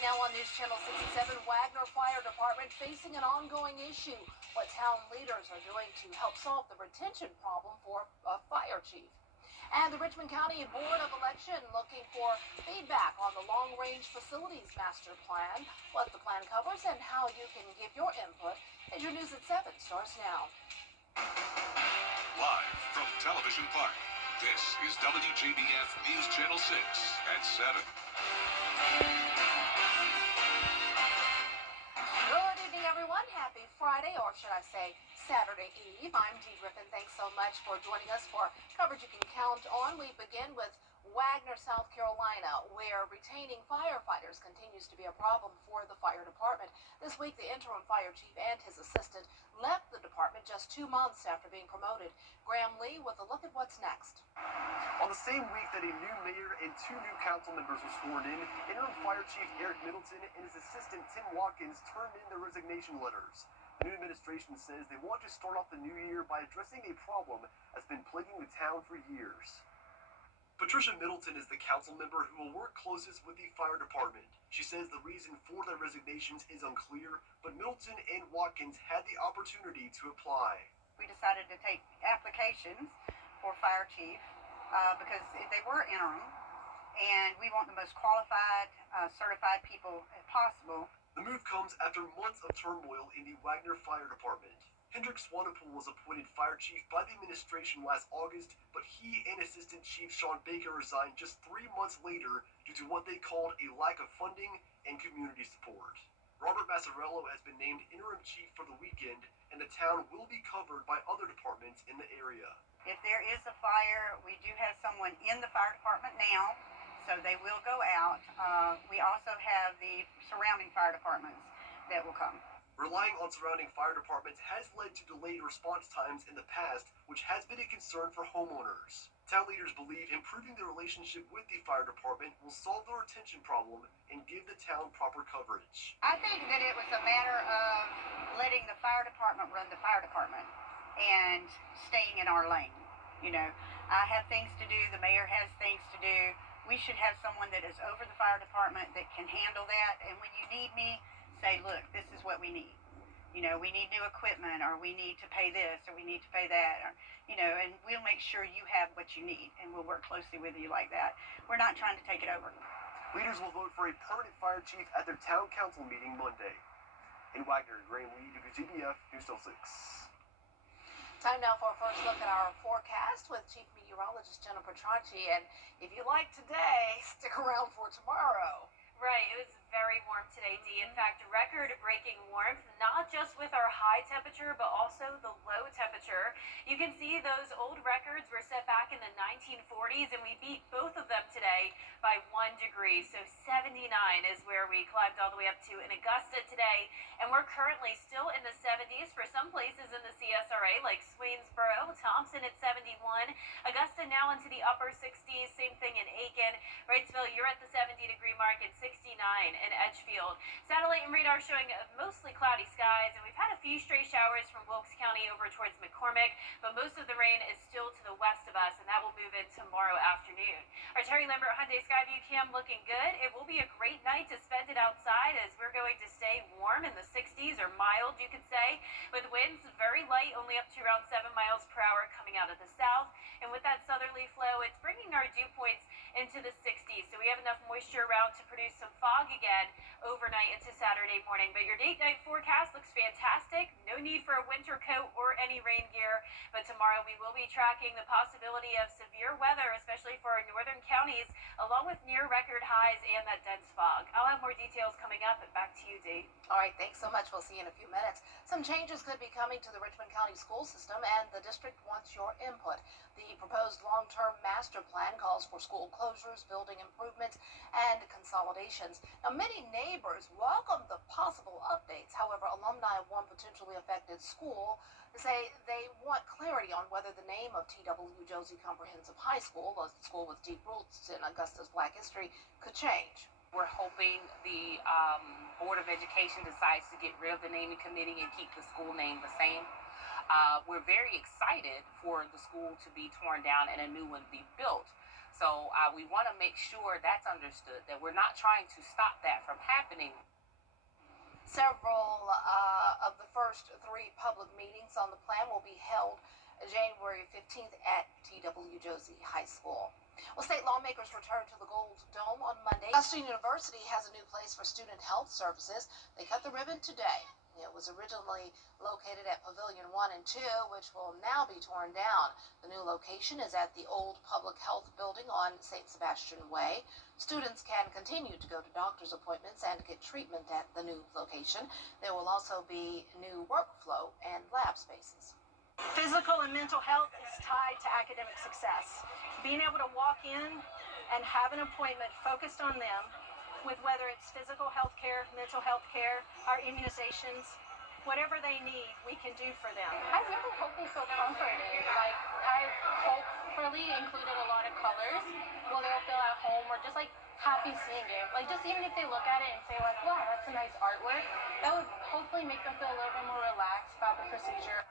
Right now on News Channel 67, Wagner Fire Department facing an ongoing issue. What town leaders are doing to help solve the retention problem for a fire chief. And the Richmond County Board of Election looking for feedback on the long-range facilities master plan, what the plan covers, and how you can give your input. As your News at 7 starts now. Live from Television Park, this is WJBF News Channel 6 at 7. Good evening, everyone. Happy Friday, or should I say Saturday Eve. I'm Dee Griffin. Thanks so much for joining us for coverage you can count on. We begin with Wagner, South Carolina, where retaining firefighters continues to be a problem for the fire department. This week, the interim fire chief and his assistant left the department just 2 months after being promoted. Graham Lee with a look at what's next. On the same week that a new mayor and 2 new council members were sworn in, interim fire chief Eric Middleton and his assistant Tim Watkins turned in their resignation letters. The new administration says they want to start off the new year by addressing a problem that's been plaguing the town for years. Patricia Middleton is the council member who will work closest with the fire department. She says the reason for their resignations is unclear, but Middleton and Watkins had the opportunity to apply. We decided to take applications for fire chief because they were interim, and we want the most qualified, certified people possible. The move comes after months of turmoil in the Wagner Fire Department. Hendrik Swanepoel was appointed fire chief by the administration last August, but he and Assistant Chief Sean Baker resigned just 3 months later due to what they called a lack of funding and community support. Robert Massarello has been named interim chief for the weekend, and the town will be covered by other departments in the area. If there is a fire, we do have someone in the fire department now, so they will go out. We also have the surrounding fire departments that will come. Relying on surrounding fire departments has led to delayed response times in the past, which has been a concern for homeowners. Town leaders believe improving the relationship with the fire department will solve the retention problem and give the town proper coverage. I think that it was a matter of letting the fire department run the fire department and staying in our lane. You know, I have things to do, the mayor has things to do. We should have someone that is over the fire department that can handle that, and when you need me, say, look, this is what we need. You know, we need new equipment, or we need to pay this, or we need to pay that, or, you know, and we'll make sure you have what you need, and we'll work closely with you like that. We're not trying to take it over. Leaders will vote for a permanent fire chief at their town council meeting Monday. In Wagner, Graham Lee, WJBF News Channel 6. Time now for a first look at our forecast with Chief Meteorologist Jennifer Tranchi. And if you like today, stick around for tomorrow. Right, it was very warm today, Dee. In fact, record-breaking warmth, not just with our high temperature, but also the low temperature. You can see those old records were set back in the 1940s, and we beat both of them today by 1 degree. So 79 is where we climbed all the way up to in Augusta today, and we're currently still in the 70s for some places in the CSRA, like Swainsboro, Thompson at 71, Augusta now into the upper 60s, same thing in Aiken, Wrightsville, you're at the 70-degree mark at 69 in Edgefield. Satellite and radar showing mostly cloudy skies, and we've had a few stray showers from Wilkes County over towards McCormick, but most of the rain is still to the west of us, and that will move in tomorrow afternoon. Our Terry Lambert Hyundai Skyview cam looking good. It will be a great night to spend it outside, as we're going to stay warm in the 60s, or mild, you could say, with winds very light, only up to around 7 miles per hour coming out of the south. And with that southerly flow, it's bringing our dew points into the 60s, so we have enough moisture around to produce some fog again overnight into Saturday morning. But your date-night forecast looks fantastic. No need for a winter coat or any rain gear. But tomorrow we will be tracking the possibility of severe weather, especially for our northern counties, along with near-record highs and that dense fog. I'll have more details coming up, and back to you, Dee. All right, thanks so much. We'll see you in a few minutes. Some changes could be coming to the Richmond County school system, and the district wants your input. The proposed long-term master plan calls for school closures, building improvements, and consolidations. Now, many neighbors welcome the possible updates. However, alumni of one potentially affected school say they want clarity on whether the name of T.W. Josie Comprehensive High School, a school with deep roots in Augusta's Black history, could change. We're hoping the Board of Education decides to get rid of the naming committee and keep the school name the same. We're very excited for the school to be torn down and a new one be built. So we want to make sure that's understood, that we're not trying to stop that from happening. Several of the first three public meetings on the plan will be held January 15th at TWJBF High School. Well, state lawmakers return to the Gold Dome on Monday. Western University has a new place for student health services. They cut the ribbon today. It was originally located at Pavilion 1 and 2, which will now be torn down. The new location is at the old public health building on St. Sebastian Way. Students can continue to go to doctor's appointments and get treatment at the new location. There will also be new workflow and lab spaces. Physical and mental health is tied to academic success. Being able to walk in and have an appointment focused on them, with whether it's physical health care, mental health care, our immunizations, whatever they need, we can do for them. I really hope they feel comforted. Like, I hopefully included a lot of colors where they'll feel at home or just like happy seeing it. Like, just even if they look at it and say like, wow, that's a nice artwork, that would hopefully make them feel a little bit more relaxed about the procedure.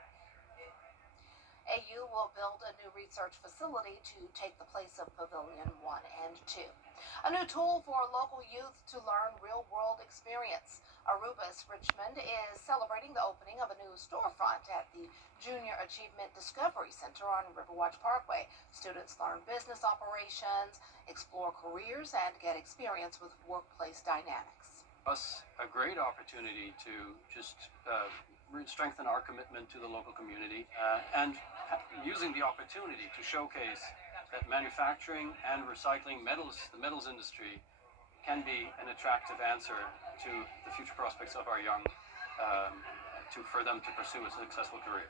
AU will build a new research facility to take the place of Pavilion 1 and 2. A new tool for local youth to learn real-world experience. Aruba's Richmond is celebrating the opening of a new storefront at the Junior Achievement Discovery Center on Riverwatch Parkway. Students learn business operations, explore careers, and get experience with workplace dynamics. Us a great opportunity to just strengthen our commitment to the local community and using the opportunity to showcase that manufacturing and recycling the metals industry can be an attractive answer to the future prospects of our young, for them to pursue a successful career.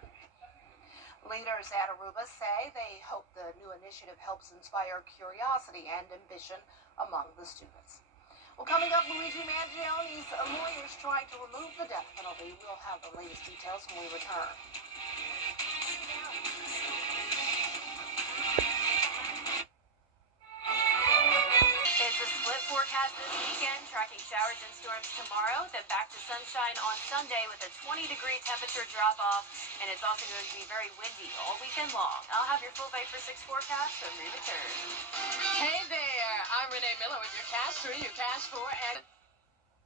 Leaders at Aruba say they hope the new initiative helps inspire curiosity and ambition among the students. Well, coming up, Luigi Mangioni's lawyers trying to remove the death penalty. We'll have the latest details when we return. It's a split forecast this weekend, tracking showers and storms tomorrow, then back to sunshine on Sunday with a 20-degree temperature drop-off, and it's also going to be very windy all weekend long. I'll have your full Bite for 6 forecast when we return. Hey there, I'm Renee Miller with your Cash 3, your Cash 4, and...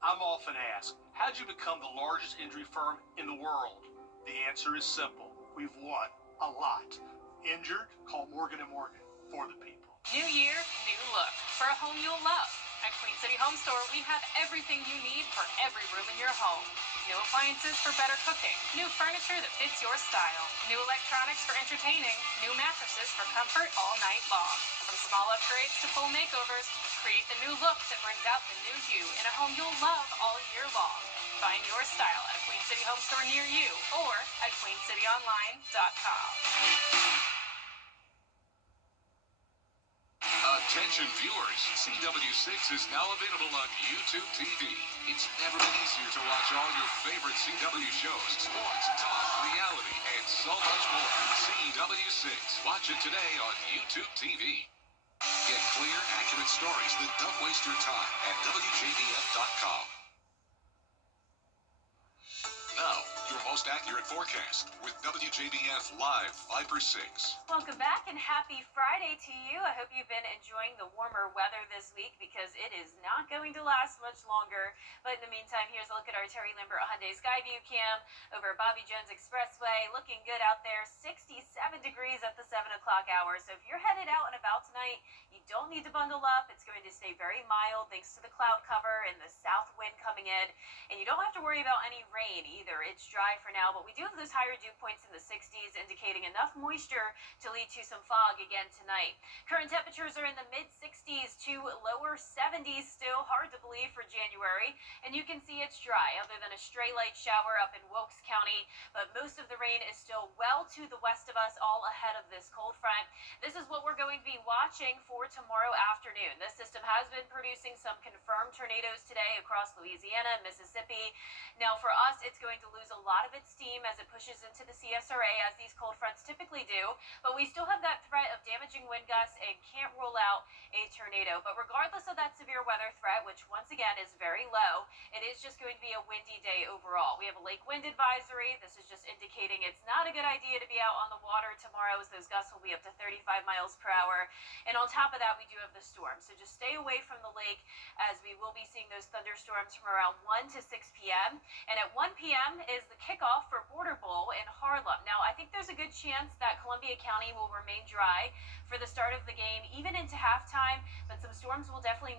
I'm often asked, how'd you become the largest injury firm in the world? The answer is simple. We've won a lot. Injured? Call Morgan & Morgan for the people. New year, new look. For a home you'll love. At Queen City Home Store, we have everything you need for every room in your home. New appliances for better cooking. New furniture that fits your style. New electronics for entertaining. New mattresses for comfort all night long. From small upgrades to full makeovers, create the new look that brings out the new you in a home you'll love all year long. Find your style at a Queen City Home Store near you or at queencityonline.com. Attention viewers, CW6 is now available on YouTube TV. It's never been easier to watch all your favorite CW shows, sports, talk, reality, and so much more. CW6. Watch it today on YouTube TV. Get clear, accurate stories that don't waste your time at WJBF.com. Now, your most accurate forecast with WJBF Live 5/6. Welcome back and happy Friday to you. I hope you've been enjoying the warmer weather this week because it is not going to last much longer. But in the meantime, here's a look at our Terry Lambert Hyundai Skyview cam over Bobby Jones Expressway. Looking good out there, 67 degrees at the 7 o'clock hour. So if you're headed out and about tonight, you don't need to bundle up. It's going to stay very mild thanks to the cloud cover and the south wind coming in. And you don't have to worry about any rain either. It's dry for now, but we do have those higher dew points in the 60s, indicating enough moisture to lead to some fog again tonight. Current temperatures are in the mid-60s to lower 70s still. Hard to believe for January. And you can see it's dry, other than a stray light shower up in Wilkes County. But most of the rain is still well to the west of us, all ahead of this cold front. This is what we're going to be watching for tomorrow afternoon. This system has been producing some confirmed tornadoes today across Louisiana and Mississippi. Now, for us, it's going to lose a lot of its steam as it pushes into the CSRA, as these cold fronts typically do. But we still have that threat of damaging wind gusts and can't rule out a tornado. But regardless of that severe weather threat, which once again is very low, it is just going to be a windy day overall. We have a lake wind advisory. This is just indicating it's not a good idea to be out on the water tomorrow, as those gusts will be up to 35 miles per hour. And on top of that, we do have the storm. So just stay away from the lake, as we will be seeing those thunderstorms from around 1 to 6 p.m. And at 1 p.m. is the kickoff for Border Bowl in Harlem. Now, I think there's a good chance that Columbia County will remain dry for the start of the game, even into halftime, but some storms will definitely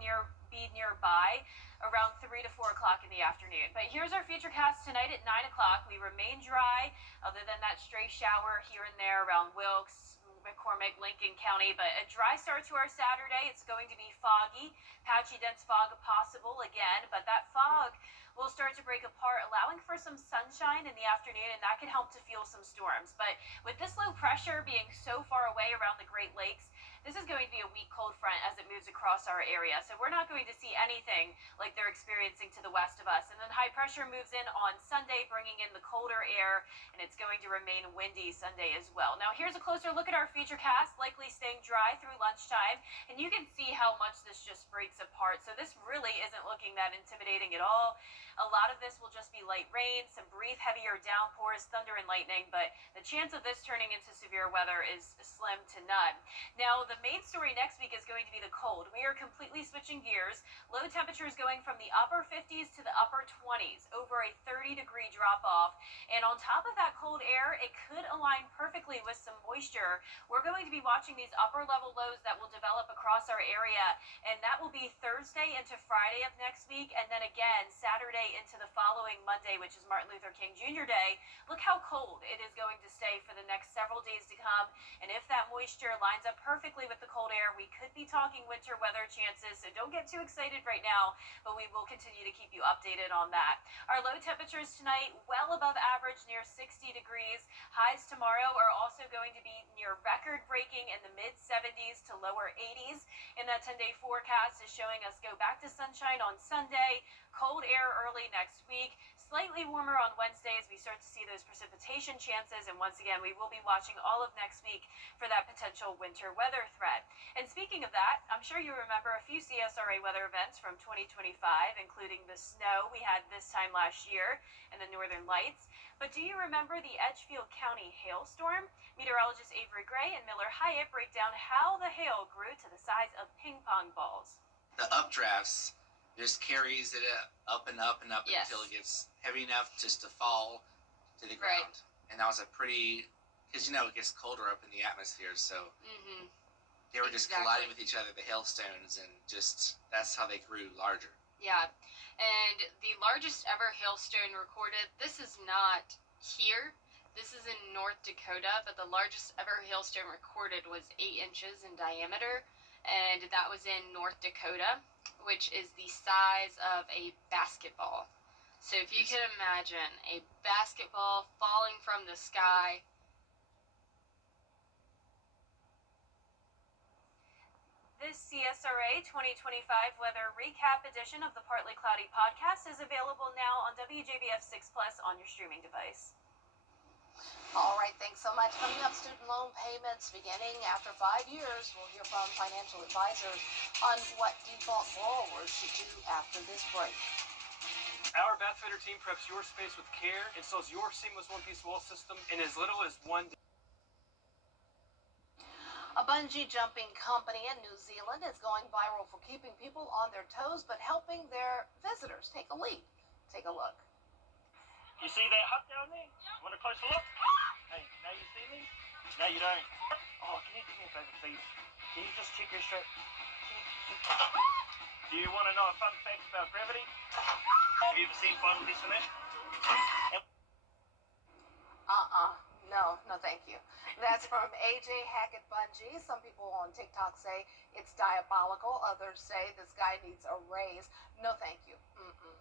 be nearby around 3 to 4 o'clock in the afternoon. But here's our Futurecast tonight at 9 o'clock. We remain dry, other than that stray shower here and there around Wilkes, McCormick, Lincoln County, but a dry start to our Saturday. It's going to be foggy, patchy, dense fog possible again, but that fog will start to break apart, allowing for some sunshine in the afternoon, and that could help to fuel some storms. But with this low pressure being so far away around the Great Lakes, this is going to be a weak cold front as it moves across our area. So we're not going to see anything like they're experiencing to the west of us. And then high pressure moves in on Sunday, bringing in the colder air, and it's going to remain windy Sunday as well. Now here's a closer look at our Futurecast, likely staying dry through lunchtime, and you can see how much this just breaks apart. So this really isn't looking that intimidating at all. A lot of this will just be light rain, some brief heavier downpours, thunder and lightning, but the chance of this turning into severe weather is slim to none. Now, the main story next week is going to be the cold. We are completely switching gears. Low temperatures going from the upper 50s to the upper 20s, over a 30-degree drop-off. And on top of that cold air, it could align perfectly with some moisture. We're going to be watching these upper-level lows that will develop across our area, and that will be Thursday into Friday of next week, and then again Saturday into the following Monday, which is Martin Luther King Jr. Day. Look how cold it is going to stay for the next several days to come, and if that moisture lines up perfectly with the cold air, we could be talking winter weather chances, so don't get too excited right now, but we will continue to keep you updated on that. Our low temperatures tonight, well above average, near 60 degrees. Highs tomorrow are also going to be near record-breaking in the mid-70s to lower 80s, and that 10-day forecast is showing us go back to sunshine on Sunday, cold air early next week, slightly warmer on Wednesday as we start to see those precipitation chances, and once again, we will be watching all of next week for that potential winter weather threat. And speaking of that, I'm sure you remember a few CSRA weather events from 2025, including the snow we had this time last year and the northern lights. But do you remember the Edgefield County hailstorm? Meteorologists Avery Gray and Miller Hyatt break down how the hail grew to the size of ping pong balls. The updrafts just carries it up and up and up until it gets heavy enough just to fall to the ground. And that was a pretty, because it gets colder up in the atmosphere, so they were just colliding with each other, the hailstones, and just that's how they grew larger. Yeah, and the largest ever hailstone recorded, this is not here, this is in North Dakota, but the largest ever hailstone recorded was 8 inches in diameter, and that was in North Dakota, which is the size of a basketball. So if you can imagine a basketball falling from the sky. This CSRA 2025 weather recap edition of the Partly Cloudy podcast is available now on WJBF 6 Plus on your streaming device. All right, thanks so much. Coming up, student loan payments beginning after 5 years. We'll hear from financial advisors on what default borrowers should do after this break. Our Bathfitter team preps your space with care, installs your seamless one-piece wall system in as little as 1 day. A bungee jumping company in New Zealand is going viral for keeping people on their toes but helping their visitors take a leap. Take a look. You see that hut down there? Want a closer look? Hey, now you see me? No, you don't. Oh, can you do me a favor, please? Can you just check your strap? Do you want to know a fun fact about gravity? Have you ever seen Final Destination? No, thank you. That's from AJ Hackett Bungee. Some people on TikTok say it's diabolical. Others say this guy needs a raise. No, thank you.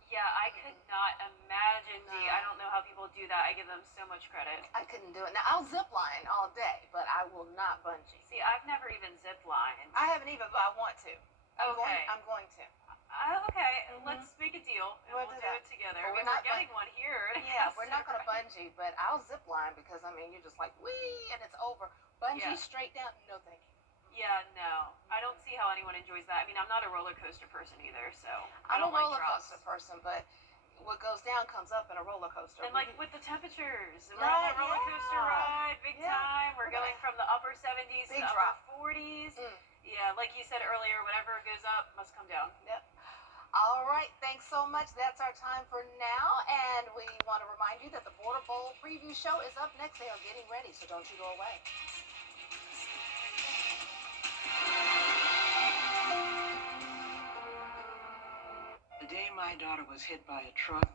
Yeah, I could not imagine, Dee. I don't know how people do that. I give them so much credit. I couldn't do it. Now, I'll zip line all day, but I will not bungee. See, I've never even zip lined. I haven't even, but I want to. I'm going to. Okay, let's make a deal, and we'll do it together. We're getting one here. Yeah, we're not going to bungee, but I'll zip line because, you're just like, wee, and it's over. Bungee straight down, no thank you. Yeah, no. I don't see how anyone everyone enjoys that. I mean, I'm not a roller coaster person either, so I I'm a don't like roller drops. coaster person, but what goes down comes up in a roller coaster. And like with the temperatures, we're on that roller coaster ride, big time. We're going from the upper 70s to Big the drop. upper 40s. Yeah, like you said earlier, whatever goes up must come down. Yep. All right, thanks so much. That's our time for now, and we want to remind you that the Border Bowl preview show is up next. They are getting ready, so don't you go away. The day my daughter was hit by a truck,